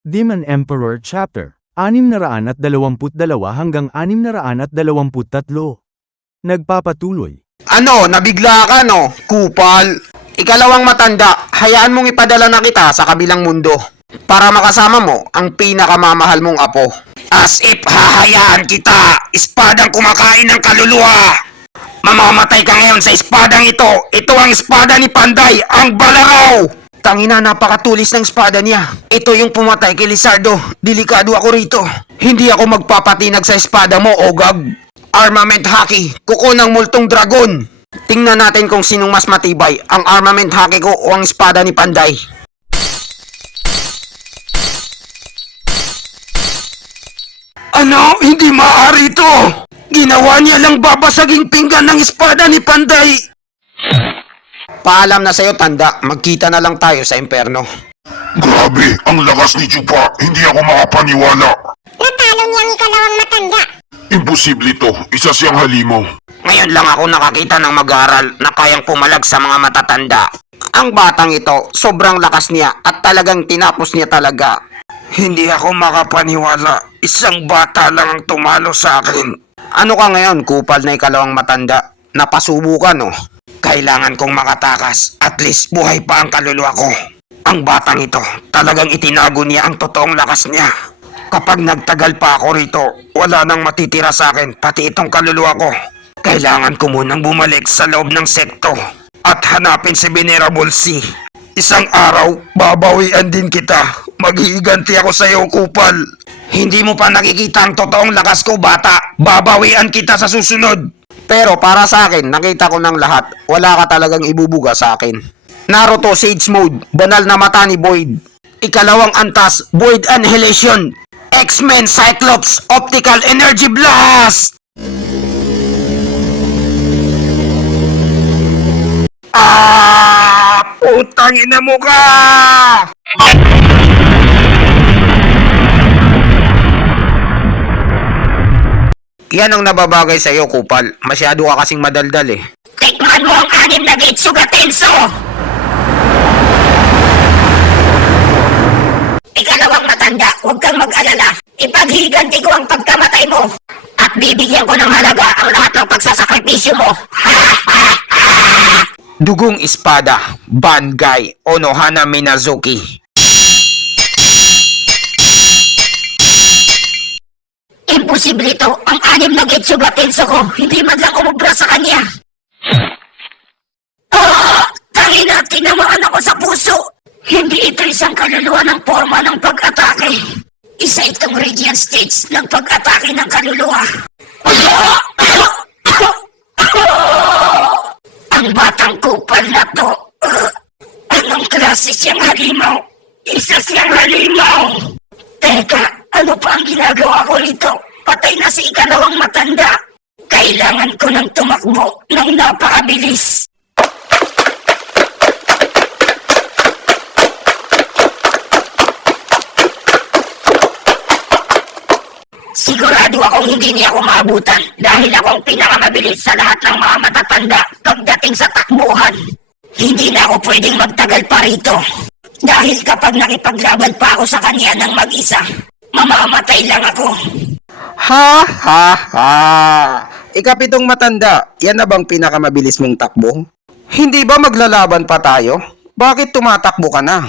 Demon Emperor Chapter 622 hanggang 623. Nagpapatuloy. Ano, nabigla ka no, kupal? Ikalawang matanda, hayaan mong ipadala na kita sa kabilang mundo para makasama mo ang pinakamamahal mong apo. As if hahayaan kita, espadang kumakain ng kaluluwa. Mamamatay ka ngayon sa espadang ito. Ito ang espada ni Panday, ang Balaraw. Tangina, napakatulis ng espada niya. Ito yung pumatay kay Lizardo. Delikado ako rito. Hindi ako magpapatinag sa espada mo, Ogag. Armament Haki, kuko ng multong dragon. Tingnan natin kung sinong mas matibay, ang armament haki ko o ang espada ni Panday. Ano? Hindi maaari ito! Ginawa niya lang babasaging pinggan ng espada ni Panday! Paalam na sa'yo, tanda. Magkita na lang tayo sa imperno. Grabe, ang lakas ni Chupa. Hindi ako makapaniwala. Natalo niyang ikalawang matanda. Imposible to. Isa siyang halimaw. Ngayon lang ako nakakita ng mag-aaral na kayang pumalag sa mga matatanda. Ang batang ito, sobrang lakas niya at talagang tinapos niya talaga. Hindi ako makapaniwala. Isang bata lang ang tumalo sa akin. Ano ka ngayon, kupal na ikalawang matanda? Napasubukan, no? Kailangan kong makatakas. At least buhay pa ang kaluluwa ko. Ang batang ito, talagang itinago niya ang totoong lakas niya. Kapag nagtagal pa ako rito, wala nang matitira sa akin, pati itong kaluluwa ko. Kailangan ko munang bumalik sa loob ng sekto at hanapin si Venerable C. Isang araw, babawian din kita. Maghihiganti ako sa iyo, kupal. Hindi mo pa nakikita ang totoong lakas ko, bata. Babawian kita sa susunod. Pero para sa akin, nakita ko ng lahat. Wala ka talagang ibubuga sa akin. Naruto Sage Mode, banal na mata ni Void. Ikalawang antas, Void Annihilation. X-Men Cyclops, Optical Energy Blast! Putang ina mo ka! Yan ang nababagay sa iyo, kupal. Masyado ka kasing madaldal eh. Tikman mo ang 6 na Getsuga Tenso! Ikalawang matanda, huwag kang mag-alala. Ipaghiganti ko ang pagkamatay mo. At bibigyan ko ng halaga ang lahat ng pagsasakripisyo mo. Dugong Espada, Bangai, Onohana Minazuki. Imposible ito. Ang 6 na Getsuga Tenso ko, hindi man lang umubra sa kanya. Tangina, tinamaan ako sa puso. Hindi ito isang kaluluwa ng forma ng pag-atake. Isa itong radiant states ng pag-atake ng kaluluwa. Ang batang kupal na to. Anong klase siyang halimaw? Isa siyang halimaw! Teka, ano pa ang ginagawa ko rito? Patay na si ikalawang matanda. Kailangan ko ng tumakbo ng napakabilis. Sigurado akong hindi niya ako maabutan dahil akong pinakamabilis sa lahat ng mga matatanda pagdating sa takbuhan. Hindi na ako pwedeng magtagal pa rito. Dahil kapag nakipaglaban pa ako sa kanya ng mag-isa, mamamatay lang ako. Ha ha ha! Ikapitong matanda, yan na bang pinakamabilis mong takbo? Hindi ba maglalaban pa tayo? Bakit tumatakbo ka na?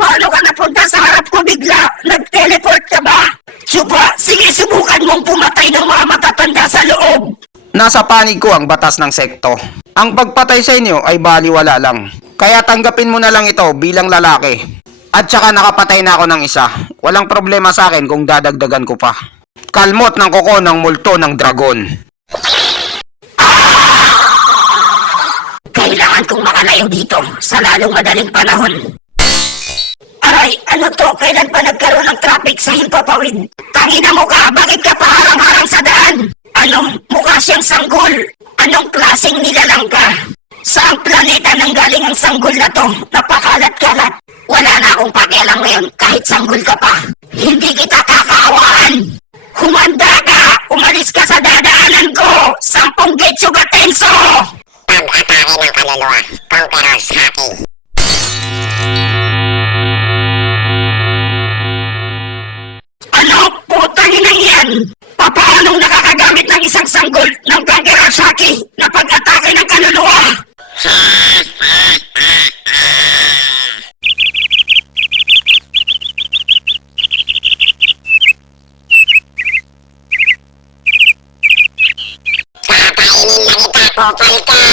Paano ka napunta sa harap ko bigla? Nag-teleport ka ba? Chupa, sige subukan mong pumatay ng mga matatanda sa loob. Nasa panig ko ang batas ng sekto. Ang pagpatay sa inyo ay baliwala lang. Kaya tanggapin mo na lang ito bilang lalaki. At saka nakapatay na ako ng isa. Walang problema sa akin kung dadagdagan ko pa. Kalmot ng kuko ng multo ng dragon. Kailangan kong makalayo dito sa lalong madaling panahon. Aray, ano to? Kailan pa nagkaroon ng traffic sa Himpapawid? Tangina mo ka! Bakit ka paharang-harang sa daan? Anong mukha siyang sanggol? Anong klaseng nilalang ka? Saang planeta nang galing ang sanggol na to? Napakalat-kalat. Wala na akong pakialam ngayon kahit sanggol ka pa. Hindi kita kakawaan. Humanda ka! Umalis ka sa dadaanan ko! 10 Getsuga Tenso! Pag-atake ng kaluluwa, Conqueror's Haki. Kupal ka!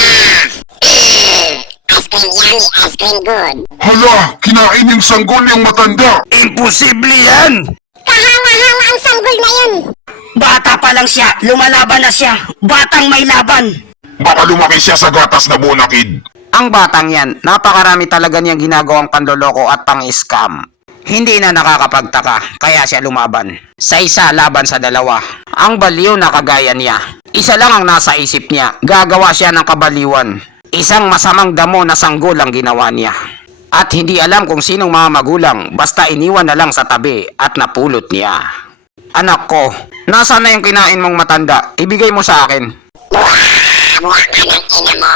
Ice cream yummy, ice cream good. Hala, kinain yung sanggol yung matanda. Imposible yan! Kahawa-hawa ang sanggol na yun. Bata pa lang siya, lumalaban na siya. Batang may laban. Baka lumaki siya sa gatas na bonakid. Ang batang yan, napakarami talaga niyang ginagawang panloloko at pang-scam. Hindi na nakakapagtaka, kaya siya lumaban. Sa isa, laban sa dalawa. Ang baliw na kagaya niya. Isa lang ang nasa isip niya, gagawa siya ng kabaliwan. Isang masamang damo na sanggol ang ginawa niya. At hindi alam kung sinong mga magulang, basta iniwan na lang sa tabi at napulot niya. Anak ko, nasaan na yung kinain mong matanda? Ibigay mo sa akin. Buha ka ng ina mo.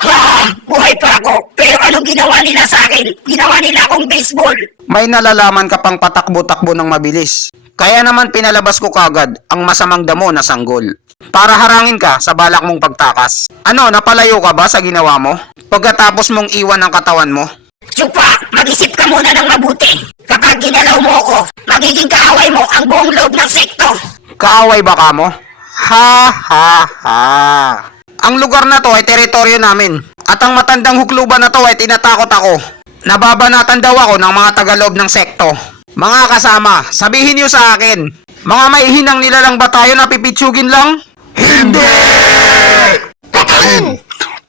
Ha! Buhay pa ako! Pero anong ginawa nila sa akin? Ginawa nila akong baseball! May nalalaman ka pang patakbo-takbo ng mabilis. Kaya naman pinalabas ko kagad ang masamang damo na sanggol. Para harangin ka sa balak mong pagtakas. Ano, napalayo ka ba sa ginawa mo? Pagkatapos mong iwan ang katawan mo? Chupa, mag-isip ka muna ng mabuti. Kapag ginalaw mo ako, magiging kaaway mo ang buong loob ng sekto. Kaaway ba ka mo? Ha ha ha! Ang lugar na to ay teritoryo namin. At ang matandang hukluban na to ay tinatakot ako. Nababanatan daw ako ng mga tagaloob ng sekto. Mga kasama, sabihin niyo sa akin, mga maihinang nilalang ba tayo na pipitsugin lang? Hindi! Patayin!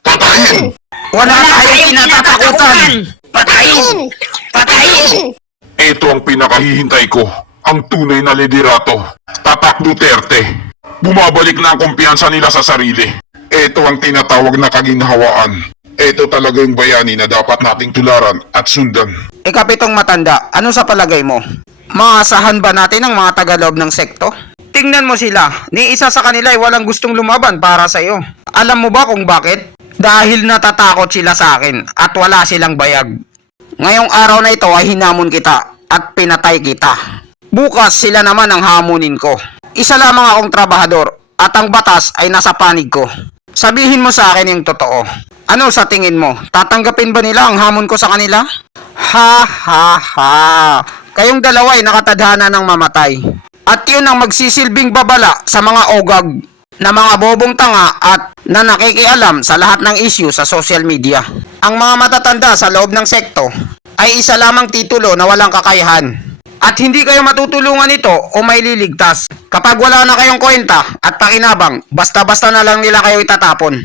Patayin! Wala tayong kinatatakutan! Patayin! Patayin! Ito ang pinakahihintay ko. Ang tunay na liderato. Tatak Duterte. Bumabalik na ang kumpiyansa nila sa sarili. Ito ang tinatawag na kaginhawaan. Ito talaga yung bayani na dapat nating tularan at sundan. Ikapitong matanda, ano sa palagay mo? Maasahan ba natin ang mga tagaloob ng sekto? Tingnan mo sila, ni isa sa kanila ay walang gustong lumaban para sa iyo. Alam mo ba kung bakit? Dahil natatakot sila sa akin at wala silang bayag. Ngayong araw na ito ay hinamon kita at pinatay kita. Bukas sila naman ang hamunin ko. Isa lamang akong trabahador at ang batas ay nasa panig ko. Sabihin mo sa akin yung totoo. Ano sa tingin mo? Tatanggapin ba nila ang hamon ko sa kanila? Ha ha ha! Kayong dalawa ay nakatadhana ng mamatay. At yun ang magsisilbing babala sa mga ogag na mga bobong tanga at na nakikialam sa lahat ng issue sa social media. Ang mga matatanda sa loob ng sekto ay isa lamang titulo na walang kakayahan. At hindi kayo matutulungan nito o may liligtas. Kapag wala na kayong kwenta at pakinabang, basta-basta na lang nila kayo itatapon.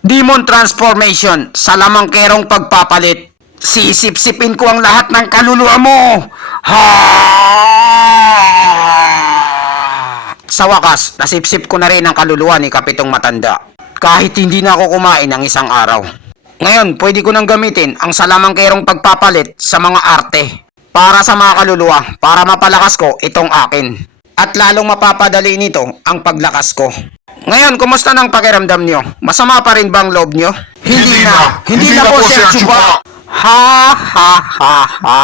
Demon transformation sa lamangkerong pagpapalit. Sisip-sipin ko ang lahat ng kaluluwa mo. Ha! Sa wakas, nasipsip ko na rin ang kaluluwa ni Kapitong Matanda. Kahit hindi na ako kumain ng isang araw. Ngayon, pwede ko nang gamitin ang salamangkerong pagpapalit sa mga arte. Para sa mga kaluluwa, para mapalakas ko itong akin. At lalong mapapadali nito ang paglakas ko. Ngayon, kumusta ng pakiramdam nyo? Masama pa rin bang loob nyo? Hindi na po, Sir Chupa! Ha ha ha ha!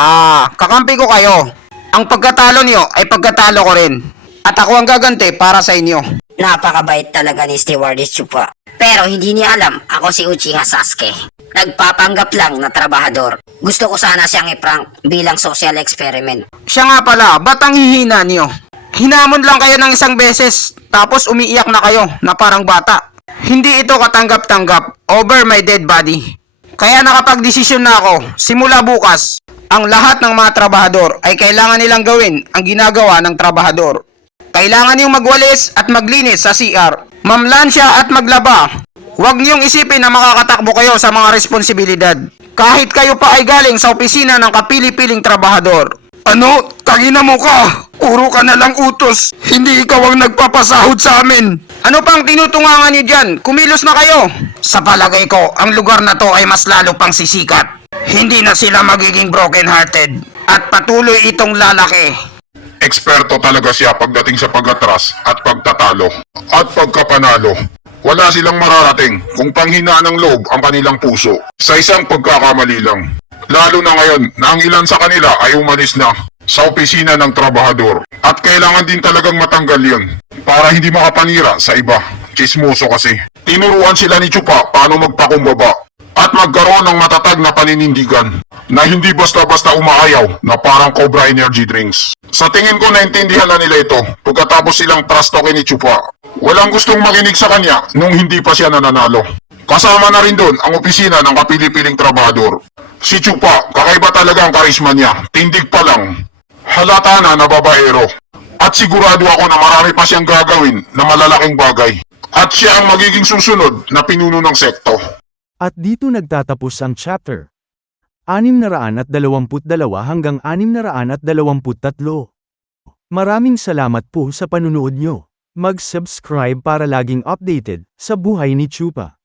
Kakampi ko kayo. Ang pagkatalo nyo ay pagkatalo ko rin. At ako ang gaganti para sa inyo. Napakabait talaga ni Stewardess Chupa. Pero hindi niya alam ako si Uchiha Sasuke. Nagpapanggap lang na trabahador. Gusto ko sana siyang i-prank bilang social experiment. Siya nga pala, ba't ang hihina nyo? Hinamon lang kayo ng isang beses, tapos umiiyak na kayo na parang bata. Hindi ito katanggap-tanggap over my dead body. Kaya nakapag-desisyon na ako, simula bukas, ang lahat ng mga trabahador ay kailangan nilang gawin ang ginagawa ng trabahador. Kailangan niyong magwalis at maglinis sa CR, mamlansya at maglaba. Huwag niyong isipin na makakatakbo kayo sa mga responsibilidad. Kahit kayo pa ay galing sa opisina ng kapili-piling trabahador. Ano? Tangina mo ka! Puro ka na lang utos. Hindi ikaw ang nagpapasahod sa amin. Ano pang tinutungangan niyo dyan? Kumilos na kayo. Sa palagay ko, ang lugar na to ay mas lalo pang sisikat. Hindi na sila magiging broken-hearted. At patuloy itong lalaki. Eksperto talaga siya pagdating sa pag-atras at pagtatalo. At pagkapanalo. Wala silang mararating kung panghinaan ng loob ang kanilang puso. Sa isang pagkakamali lang. Lalo na ngayon na ang ilan sa kanila ay umalis na sa opisina ng trabahador. At kailangan din talagang matanggal yun para hindi makapanira sa iba. Chismoso kasi. Tinuruan sila ni Chupa paano magpakumbaba. at magkaroon ng matatag na paninindigan na hindi basta-basta umaayaw na parang Cobra Energy Drinks. Sa tingin ko naintindihan na nila ito pagkatapos silang trash talkin ni Chupa. Walang gustong makinig sa kanya nung hindi pa siya nananalo. Kasama na rin doon ang opisina ng kapili-piling trabahador. Si Chupa, kakaiba talaga ang karisma niya, tindig pa lang. Halata na babaero. At sigurado ako na marami pa siyang gagawin na malalaking bagay. At siya ang magiging susunod na pinuno ng sekto. At dito nagtatapos ang chapter 622 hanggang 623. Maraming salamat po sa panunood nyo. Mag-subscribe para laging updated sa buhay ni Chupa.